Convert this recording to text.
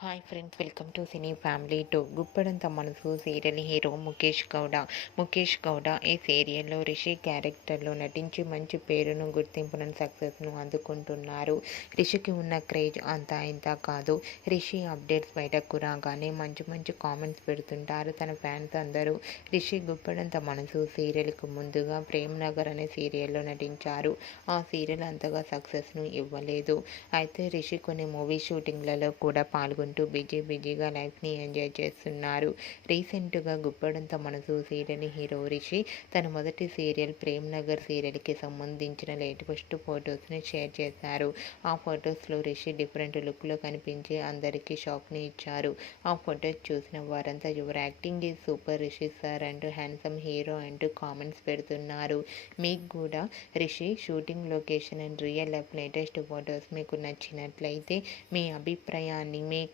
Hi friends welcome to cine family two Guppedantha Manasu serial hero Mukesh Gowda. Mukesh Gowda ఈ సీరియల్లో రిషి క్యారెక్టర్లో నటించి మంచి పేరును గుర్తింపును సక్సెస్ను అందుకుంటున్నారు. రిషికి ఉన్న క్రేజ్ అంతా ఇంత కాదు. రిషి అప్డేట్స్ బయటకు రాగానే మంచి మంచి కామెంట్స్ పెడుతుంటారు. తన ఫ్యాన్స్ అందరూ రిషి గుప్పడంత మనసు సీరియల్కు ముందుగా ప్రేమ్ నగర్ అనే సీరియల్లో నటించారు. ఆ సీరియల్ అంతగా సక్సెస్ను ఇవ్వలేదు. అయితే రిషి కొన్ని మూవీ షూటింగ్లలో కూడా పాల్గొని అంటూ బిజీ బిజీగా లైఫ్ని ఎంజాయ్ చేస్తున్నారు. రీసెంట్గా గుప్పడంత మనసు సీరియల్ హీరో రిషి తన మొదటి సీరియల్ ప్రేమ్ నగర్ సీరియల్కి సంబంధించిన లేటెస్ట్ ఫొటోస్ని షేర్ చేశారు. ఆ ఫొటోస్లో రిషి డిఫరెంట్ లుక్లో కనిపించి అందరికీ షాక్ని ఇచ్చారు. ఆ ఫొటోస్ చూసిన వారంతా your acting is super Rishi sir అంటూ హ్యాండ్సమ్ హీరో అంటూ కామెంట్స్ పెడుతున్నారు. మీకు కూడా Rishi shooting location and real life latest photos మీకు నచ్చినట్లయితే మీ అభిప్రాయాన్ని మీ